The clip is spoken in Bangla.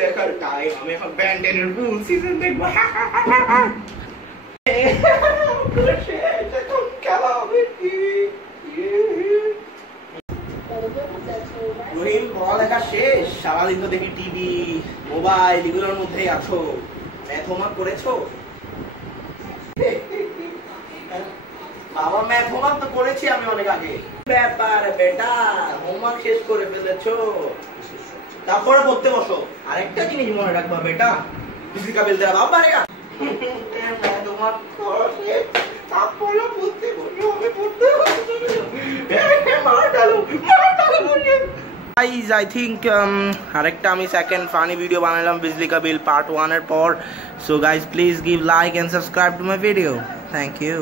দেখার টাইম, আমি এখন ব্যান্ডেনের ফুল সিজন দেখবো। খেলা হবে কি? রহিম, পড়ালেখা শেষ? সারাদিন তো দেখি টিভি মোবাইল এগুলোর মধ্যেই আছো। ম্যাথ হোমওয়ার্ক করেছো? বাবা, ম্যাথ হোমওয়ার্ক তো করেছি আমি অনেক আগে। ব্যাপার বেটা, হোমওয়ার্ক শেষ করে ফেলেছো, তারপরে পড়তে বসো। আরেকটা জিনিস মনে রাখবা বেটা, বিজলি কা বিল তেরা বাপ ভরেগা। ম্যাথ হোমওয়ার্ক করে তারপরে পড়তে বসো, আমি পড়তে মার ডালো বলিয়ে। Guys, I think আরেকটা আমি সেকেন্ড ফানি ভিডিও বানালাম বিজলি কা বিল পার্ট 1 এর পর। So guys, please give like and subscribe to my video. Thank you.